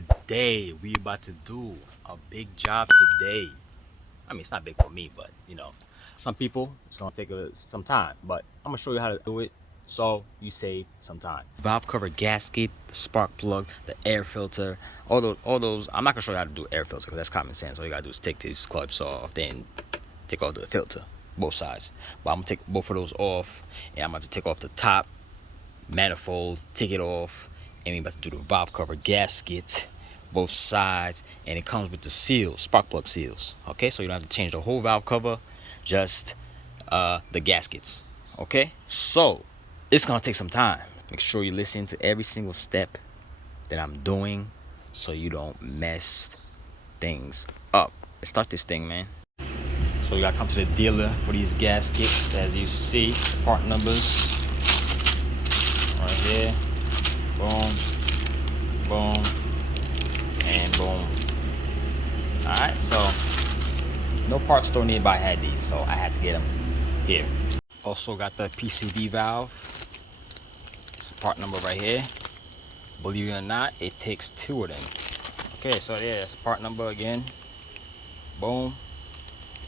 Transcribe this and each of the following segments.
today we about to do a big job today. I mean, it's not big for me, but you know, some people it's gonna take some time. But I'm gonna show you how to do it so you save some time. Valve cover gasket, the spark plug, the air filter, all those. I'm not gonna show you how to do air filter because that's common sense. All you gotta do is take these clips off, then take off the filter, both sides. But I'm gonna take both of those off, and I'm gonna take off the top manifold, take it off, and we're about to do the valve cover gasket, both sides, and it comes with the seals, spark plug seals. Okay, so you don't have to change the whole valve cover, just the gaskets. Okay, so it's gonna take some time. Make sure you listen to every single step that I'm doing so you don't mess things up. Let's start this thing, man. So you gotta come to the dealer for these gaskets. As you see, part numbers right here. Boom, boom, and boom. Alright, so no parts store nearby had these, so I had to get them here. Also got the PCV valve. It's a part number right here. Believe it or not, it takes two of them. Okay, so yeah, that's a part number again. Boom.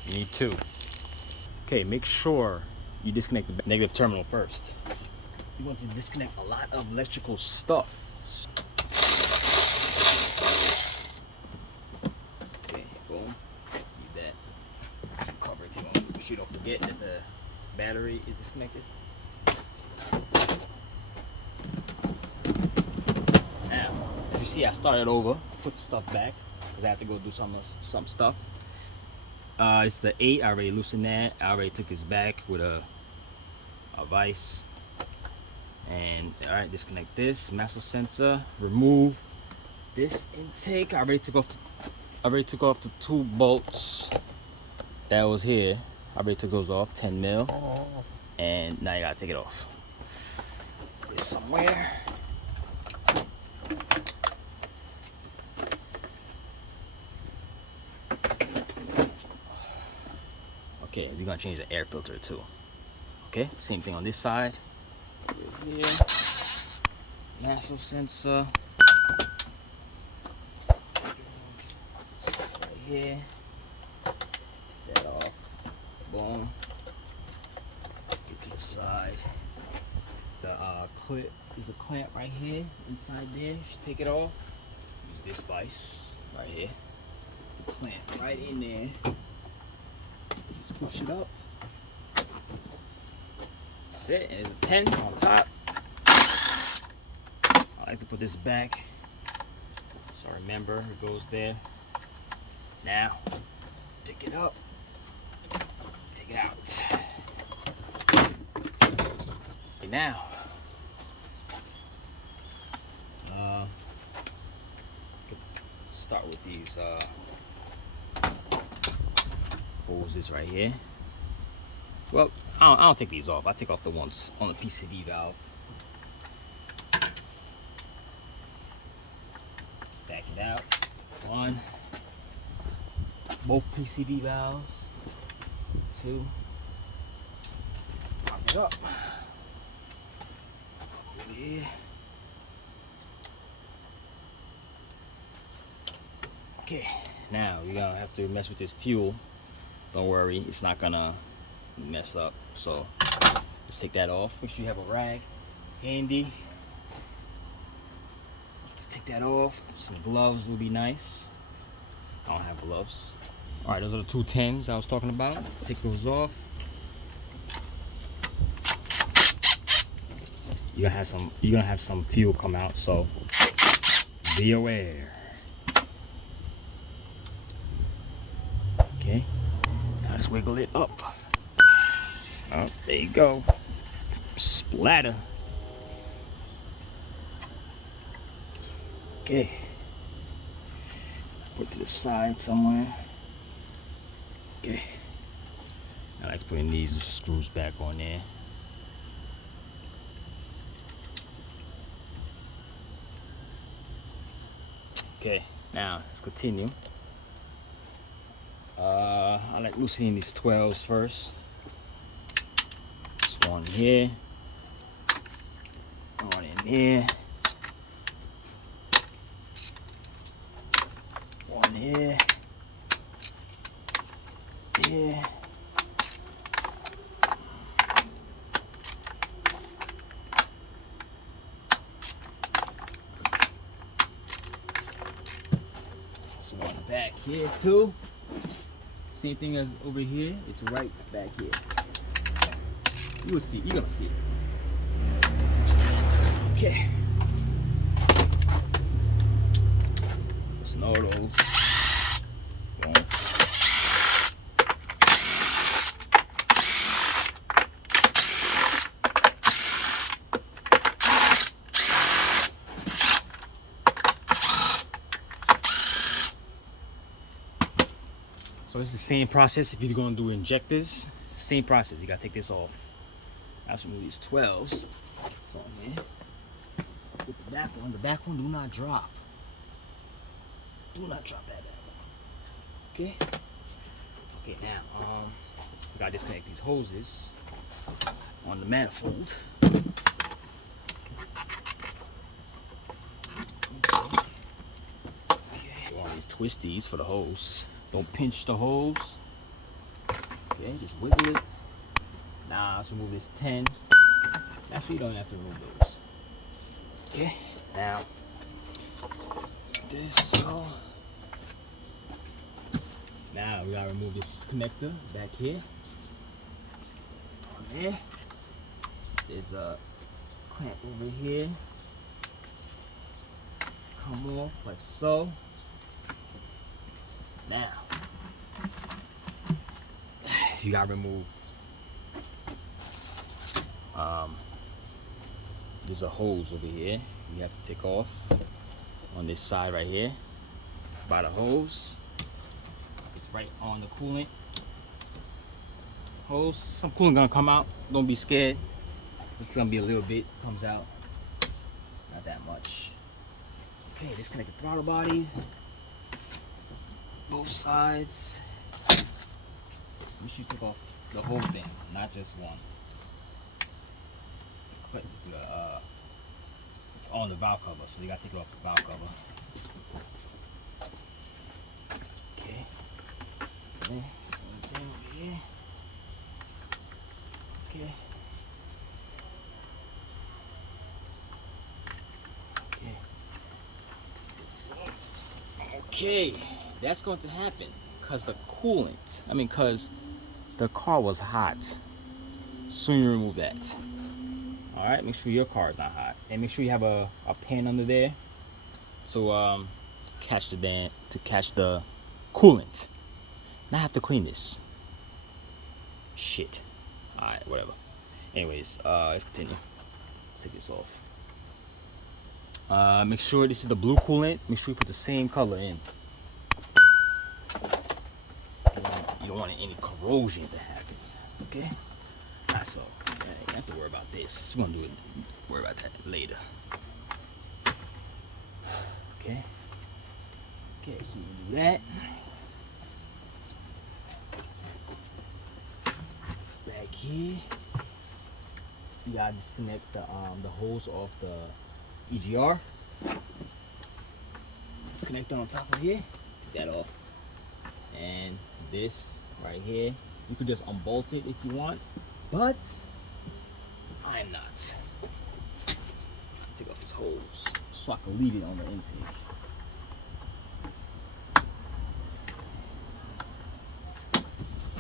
You need two. Okay, make sure you disconnect the negative terminal first. You want to disconnect a lot of electrical stuff. Okay, boom. Leave that covered. Make sure you don't forget that the battery is disconnected. Now, as you see, I started over, put the stuff back because I had to go do some stuff. It's the 8. I already loosened that. I already took this back with a vise. And all right, disconnect this master sensor. Remove this intake. I already took off the two bolts that was here. I already took those off, 10 mil. And now you gotta take it off. Put it somewhere. Okay, we're gonna change the air filter too. Okay, same thing on this side. Over here, master sensor. Right here. That off. Boom. Get to the side. The clip is a clamp right here inside there. You should take it off. Use this vise right here. It's a clamp right in there. Just push it up. Sit, and there's a 10 on top. I like to put this back so I remember it goes there. Now, pick it up, take it out. Okay, now, start with these hoses right here. Well, I don't take these off. I take off the ones on the PCV valve. Just back it out. One. Both PCV valves. Two. Pop it up. Yeah. Okay. Now we're gonna have to mess with this fuel. Don't worry, it's not gonna mess up. So let's take that off. Make sure you have a rag handy. Let's take that off. Some gloves will be nice. I don't have gloves. All right, those are the two 10s I was talking about. Take those off. You're gonna have some fuel come out, so be aware. Okay, now let's wiggle it up. Oh, there you go. Splatter. Okay. Put it to the side somewhere. Okay. I like putting these screws back on there. Okay, now let's continue. I like loosening these 12s first. This one here. One in here. here. So on the back here too. Same thing as over here. It's right back here. You will see. You're gonna see it. Okay. There's no of those. Boom. So it's the same process if you're gonna do injectors. It's the same process. You gotta take this off. Let's remove these 12s. It's on there. With the back one. The back one do not drop. Do not drop that back one. Okay. Okay, now we gotta disconnect these hoses on the manifold. Okay. All these twisties for the hose. Don't pinch the hose. Okay, just wiggle it. Now let's remove this 10. Actually, you don't have to remove those. Okay, now this. So now we gotta remove this connector back here. On there. There's a clamp over here. Come off like so. Now you gotta remove. There's a hose over here. You have to take off on this side right here by the hose. It's right on the coolant hose. Some coolant gonna come out. Don't be scared. It's gonna be a little bit. Comes out. Not that much. Okay, disconnect the throttle bodies. Both sides. Make sure you take off the whole thing, not just one. It's on the valve cover, so you gotta take it off the valve cover. Okay. Okay, same thing over here. Okay. Okay. Okay, that's going to happen because the coolant, because the car was hot. Soon you remove that. All right, make sure your car is not hot, and make sure you have a pan under there to catch the coolant. Now I have to clean this. Shit. All right, whatever. Anyways, let's continue. Let's take this off. Make sure this is the blue coolant. Make sure you put the same color in. You don't want any corrosion to happen. Okay. Alright, so you don't have to worry about this. We're gonna worry about that later. Okay. Okay, so we do that. Back here, you gotta disconnect the hose off the EGR. Connect on top of here. Take that off. And this right here, you could just unbolt it if you want, but I'm not. Take off this hose so I can leave it on the intake.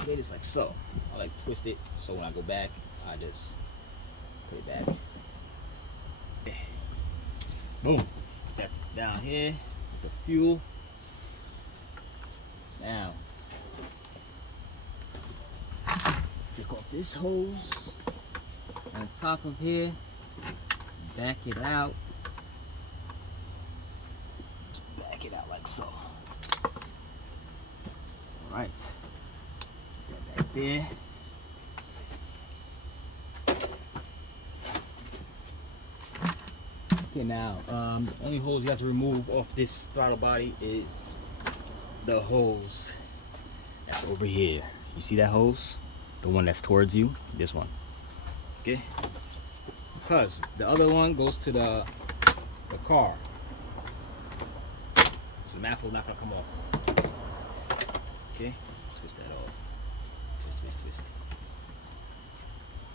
Okay, just like so. I like twist it so when I go back, I just put it back. Okay. Boom. That's down here. The fuel. Now, take off this hose on top of here, back it out. Just back it out like so. All right, put that back there. Okay, now the only hose you have to remove off this throttle body is the hose that's over here. You see that hose? The one that's towards you? This one. Okay? Because the other one goes to the car. So the manifold's not gonna come off. Okay? Twist that off. Twist.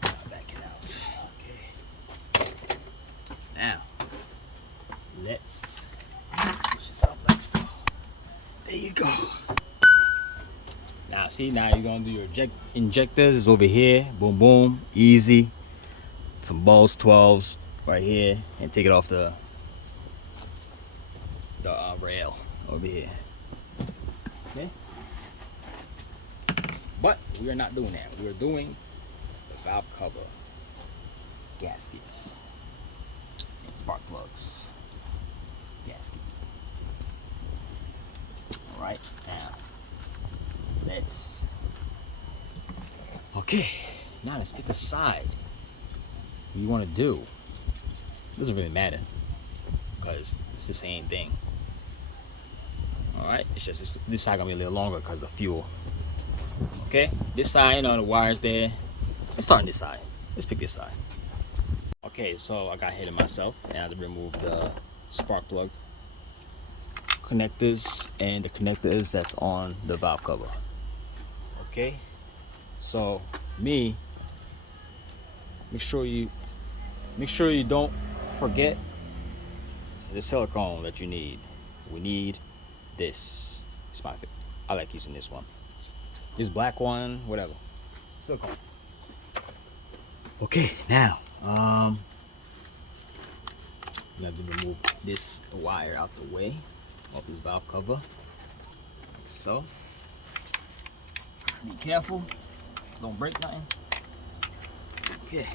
Back it out. Okay. Now, let's push this up like so. There you go. Now, see, now you're gonna do your injectors. It's over here. Boom, boom, easy. Some balls, 12s right here, and take it off the rail over here. Okay. But we are not doing that. We are doing the valve cover, gaskets, and spark plugs. Gasket. All right. Now, let's. Okay. Now let's pick a side. What you want to do? Doesn't really matter because it's the same thing. All right. It's just this side gonna be a little longer because of the fuel. Okay. This side, you know, the wires there. Let's start on this side. Let's pick this side. Okay. So I got ahead of myself and I had to remove the spark plug connectors and the connectors that's on the valve cover. Okay. So make sure you don't forget the silicone that you need. We need this. It's my favorite. I like using this one. This black one, whatever. Silicone. Okay, now you have to remove this wire out the way of this valve cover, like so. Be careful, don't break nothing. Okay,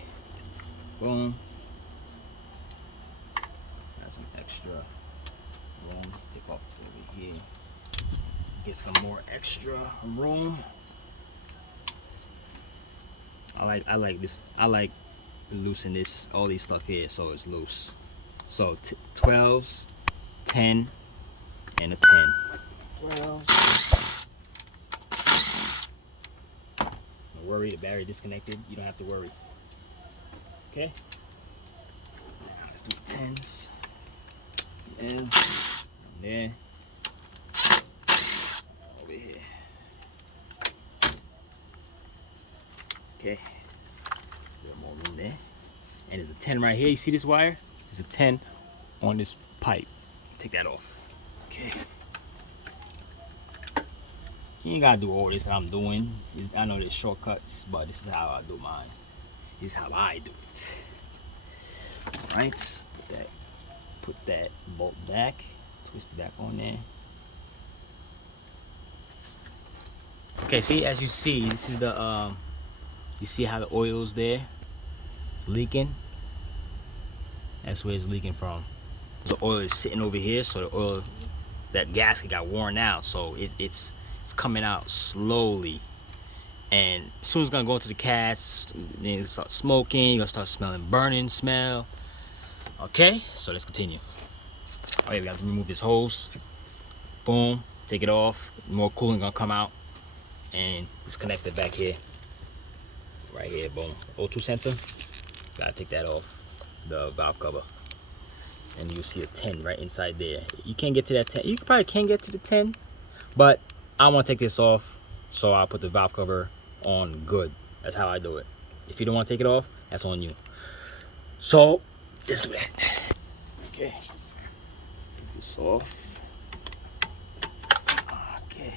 boom. Got some extra room. Take off over here. Get some more extra room. I like this. I like loosen this, all these stuff here, so it's loose. So 12s, 10, and a 10. 12s. Don't worry, the battery disconnected. You don't have to worry. Okay. Now let's do 10s. And there. Over here. Okay. There's more room there. And there's a 10 right here. You see this wire? There's a 10 on this pipe. Take that off. Okay. You ain't gotta do all this that I'm doing. I know there's shortcuts, but this is how I do mine. This is how I do it. Alright. Put that bolt back. Twist it back on there. Okay, see, as you see, this is the you see how the oil's there? It's leaking. That's where it's leaking from. The oil is sitting over here, so the oil, that gasket got worn out, so it's coming out slowly. And as soon as it's gonna go into the cast, then it start smoking, you're gonna start smelling burning smell. Okay, so let's continue. Alright, we have to remove this hose. Boom, take it off. More coolant gonna come out. And it's connected back here. Right here, boom. O2 sensor. Gotta take that off the valve cover. And you'll see a 10 right inside there. You can't get to that 10. You probably can get to the 10, but I want to take this off, so I'll put the valve cover on good. That's how I do it. If you don't want to take it off, that's on you. So let's do that. Okay. Take this off. Okay.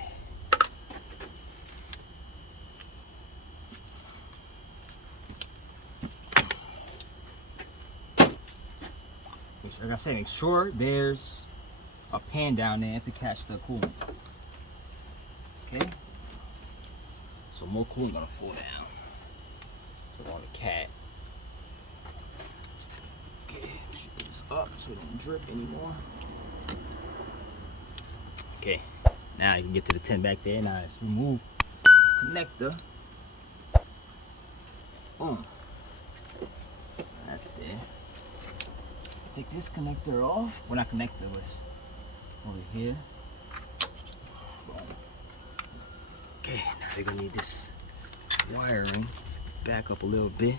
Like I said, make sure there's a pan down there to catch the coolant. Okay. So more coolant gonna fall down. So on the cat. Okay, shoot this up so it don't drip anymore. Okay, now you can get to the 10 back there. Now let's remove this connector. Boom. That's there. Take this connector off. Well, not connector, but over here. Boom. Okay, now you're gonna need this wiring. Let's back up a little bit.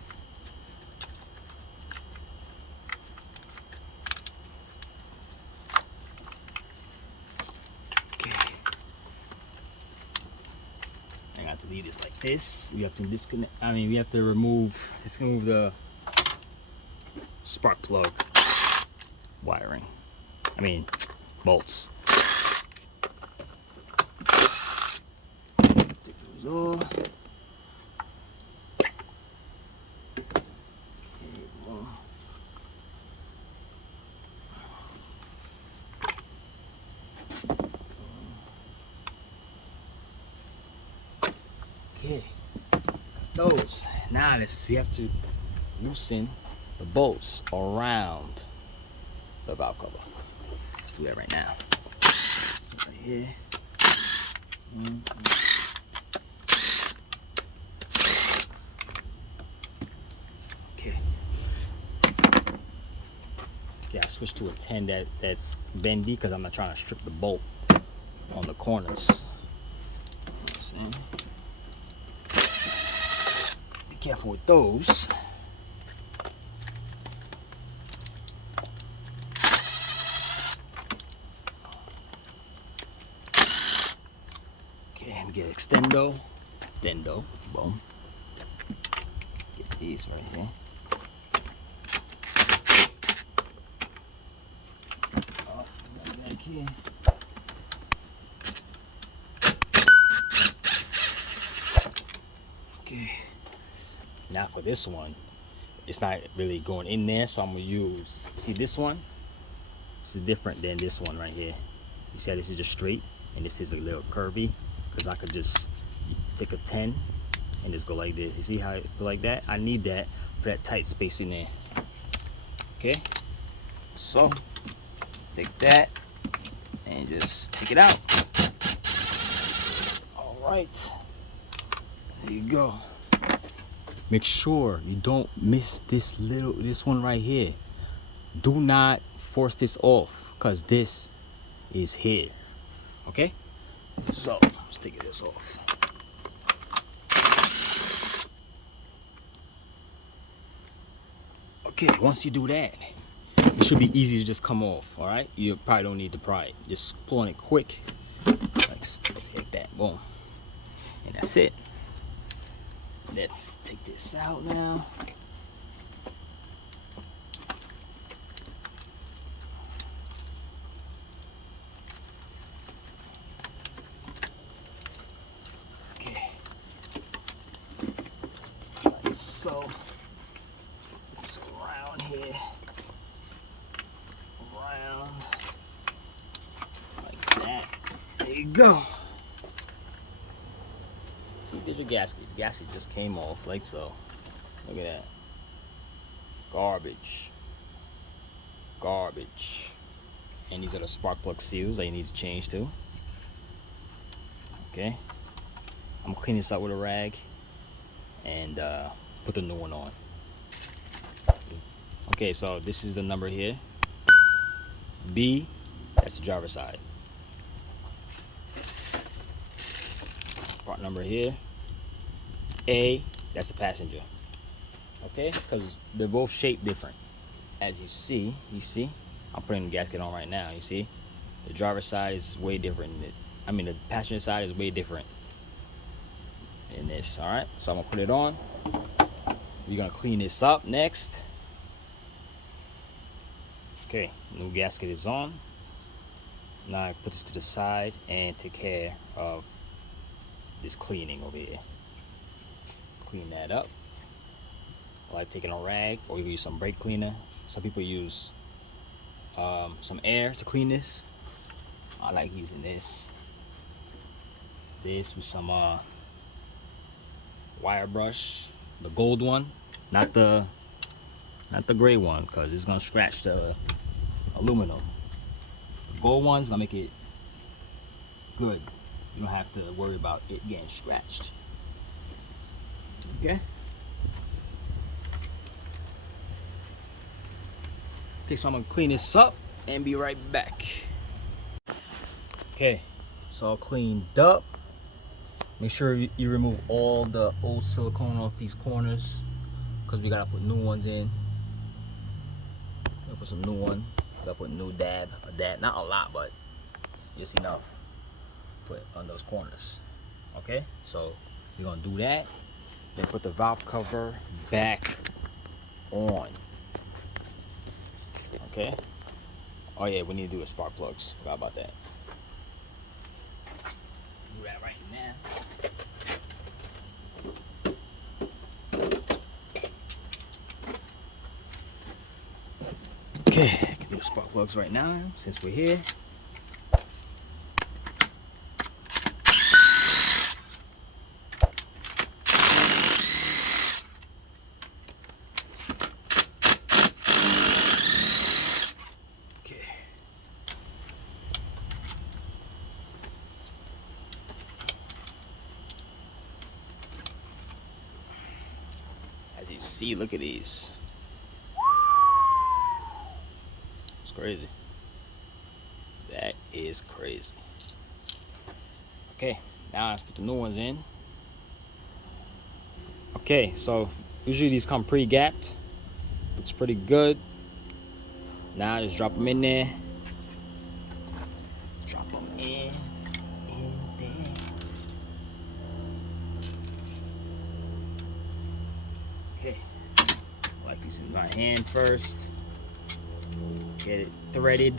Okay. I gotta to leave this like this. We have to disconnect. I mean, we have to remove the spark plug wiring. I mean, bolts. Take those off. Okay, those. Now we have to loosen the bolts around the valve cover. Let's do that right now. So right here. Okay. Okay, I switched to a 10 that's bendy because I'm not trying to strip the bolt on the corners. Be careful with those. Okay, and get extendo, boom. Get these right here. Back here. Okay. Now for this one, it's not really going in there, so I'm gonna use. See this one? This is different than this one right here. You see how this is just straight, and this is a little curvy, because I could just take a 10 and just go like this. You see how it go like that? I need that for that tight space in there. Okay, so take that and just take it out. All right, there you go. Make sure you don't miss this one right here. Do not force this off, because this is here. Okay, so let's take this off. Okay, once you do that, it should be easy to just come off. All right, you probably don't need to pry it. Just pull on it quick, like that, boom, and that's it. Let's take this out now. Okay, like so. Let's go around here, around like that. There you go. See, there's your gasket. The gasket just came off like so. Look at that. Garbage. Garbage. And these are the spark plug seals that you need to change to. Okay. I'm gonna clean this up with a rag and put the new one on. Okay, so this is the number here. B, that's the driver's side. Part number here. A, that's the passenger. Okay, because they're both shaped different. As you see, I'm putting the gasket on right now. You see, the driver's side is way different. The passenger side is way different in this. All right, so I'm gonna put it on. We're gonna clean this up next. Okay, new gasket is on. Now I put this to the side and take care of this cleaning over here. Clean that up. I like taking a rag, or you can use some brake cleaner. Some people use some air to clean this. I like using this with some wire brush, the gold one, not the gray one, because it's gonna scratch the aluminum. The gold one's gonna make it good. You don't have to worry about it getting scratched. Okay. Okay, so I'm gonna clean this up and be right back. Okay, it's all cleaned up. Make sure you remove all the old silicone off these corners, because we gotta put new ones in. Gotta put some new one. Gotta put new dab, not a lot, but just enough. Put on those corners. Okay, so We're gonna do that. Then put the valve cover back on. Okay. Oh yeah, we need to do the spark plugs. Forgot about that. Do that right now. Okay, I can do the spark plugs right now since we're here. As you see, look at these. It's crazy. That is crazy. Okay, now let's put the new ones in. Okay, so usually these come pre-gapped. Looks pretty good. Now just drop them in there. Drop them in there. Okay, I like using my hand first. Get it threaded.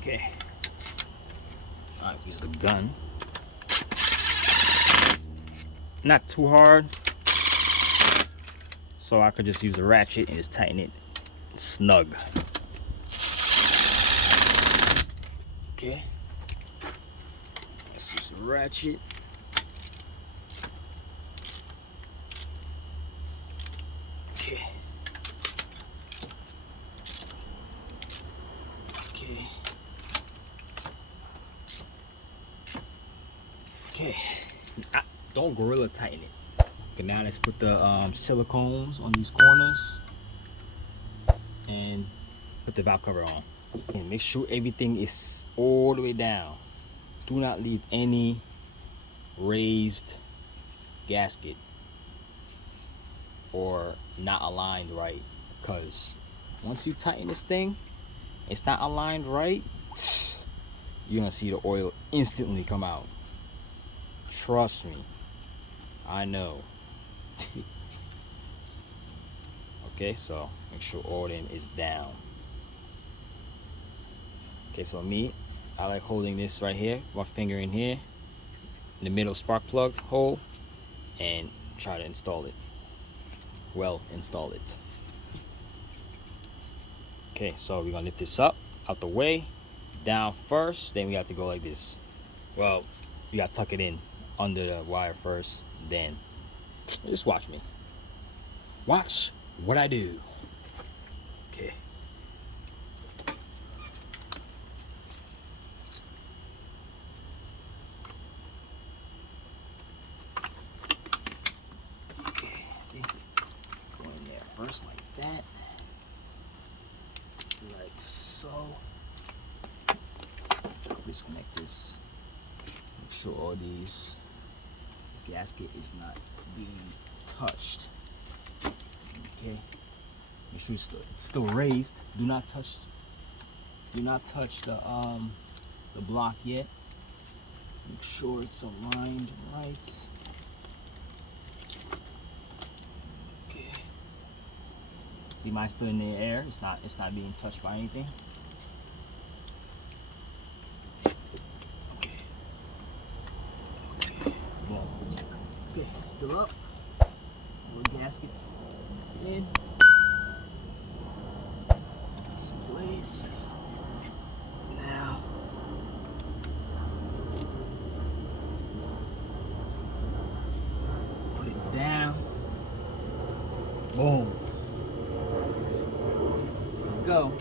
Okay. I use the gun. Not too hard. So I could just use a ratchet and just tighten it snug. Okay. Let's use a ratchet. Okay. Okay. Okay. Don't gorilla tighten it. Okay, now let's put the silicones on these corners and put the valve cover on. And make sure everything is all the way down. Do not leave any raised gasket or not aligned right, because once you tighten this thing, it's not aligned right, you're gonna see the oil instantly come out. Trust me, I know. Okay, so make sure all of them is down. Okay, so me, I like holding this right here, my finger in here, in the middle spark plug hole, and try to install it. Well, install it. Okay, so we're gonna lift this up, out the way, down first, then we have to go like this. Well, you gotta tuck it in under the wire first, then just watch me. Watch what I do. Okay. Okay, see? Go in there first like that. Like so. Disconnect this. Make sure all these gasket is not being touched. Okay. Make sure it's still raised. Do not touch the block yet. Make sure it's aligned right. Okay. See, mine's still in the air. It's not being touched by anything. Okay. Okay. Boom. Okay, still up. All the gaskets in. This place. Now. Put it down. Boom. There we go.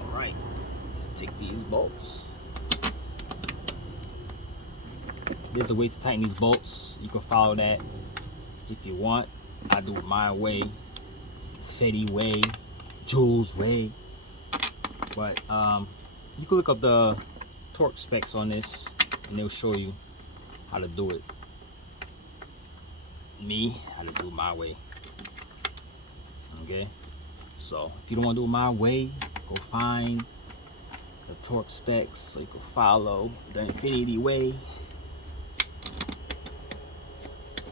All right. Let's take these bolts. There's a way to tighten these bolts. You can follow that if you want. I do it my way, Fetty way, Jules way. But you can look up the torque specs on this and they'll show you how to do it. How to do it my way. Okay, so if you don't want to do it my way, go find the torque specs so you can follow the Infiniti way.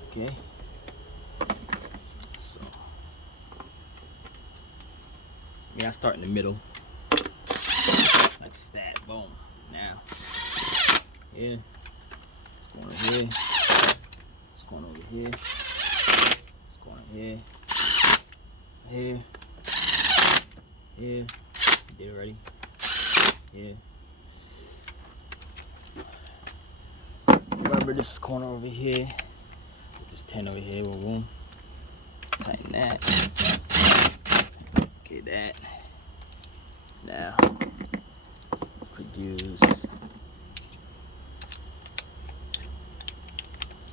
Okay, so yeah, I start in the middle like that. Boom. Now, yeah, it's going over here. It's going over here. It's going here. Here. Here. Did it already. Here. Remember this corner over here. This 10 over here with room. Tighten that. Okay, that. Now, could use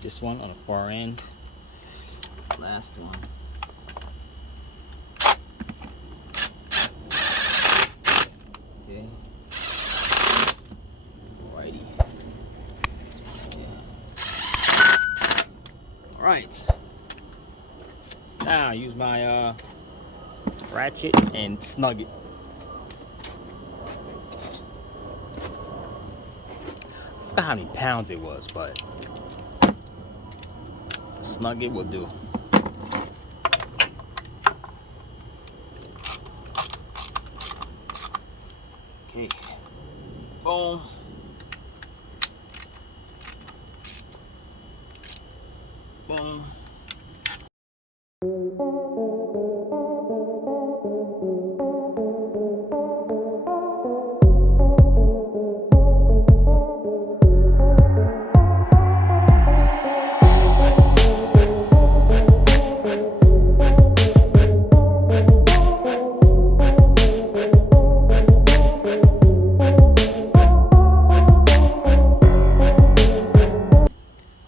this one on the far end. Last one. Okay. Alrighty. This one here. Alright. Now use my ratchet and snug it. I forgot how many pounds it was, but snug it will do. Okay. Boom. Boom.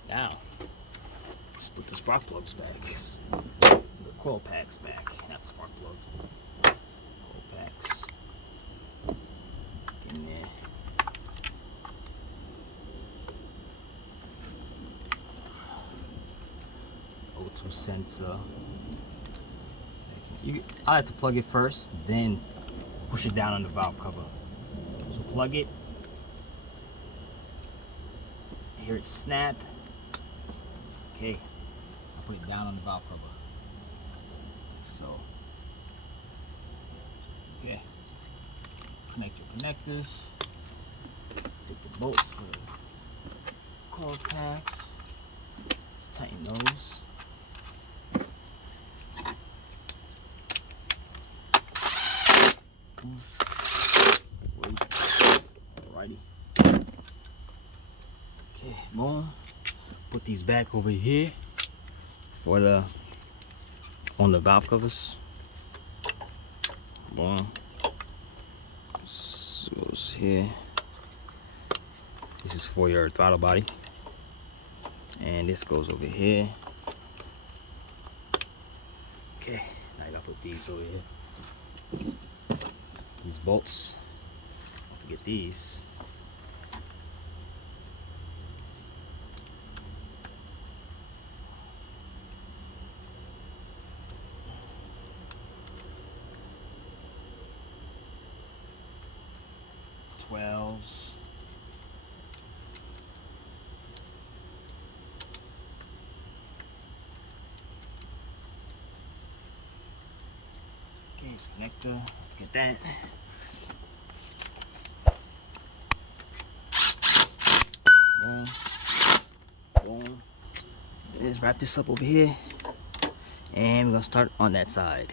Now, let's put the spark plugs back. The coil packs back, not the spark plugs. Coil packs. Get in there. O2 sensor. I have to plug it first, then push it down on the valve cover. So plug it. Hear it snap. Okay, I'll put it down on the valve cover. So, okay, connect your connectors. Take the bolts for the coil packs. Let's tighten those. Alrighty. Okay, boom. Put these back over here for the on the valve covers. Boom. This goes here. This is for your throttle body, and this goes over here. Okay, now I gotta put these over here. These bolts. Don't forget these. Twelves. Okay, it's connector. Get that. Boom. Boom. Let's wrap this up over here, and we're gonna start on that side.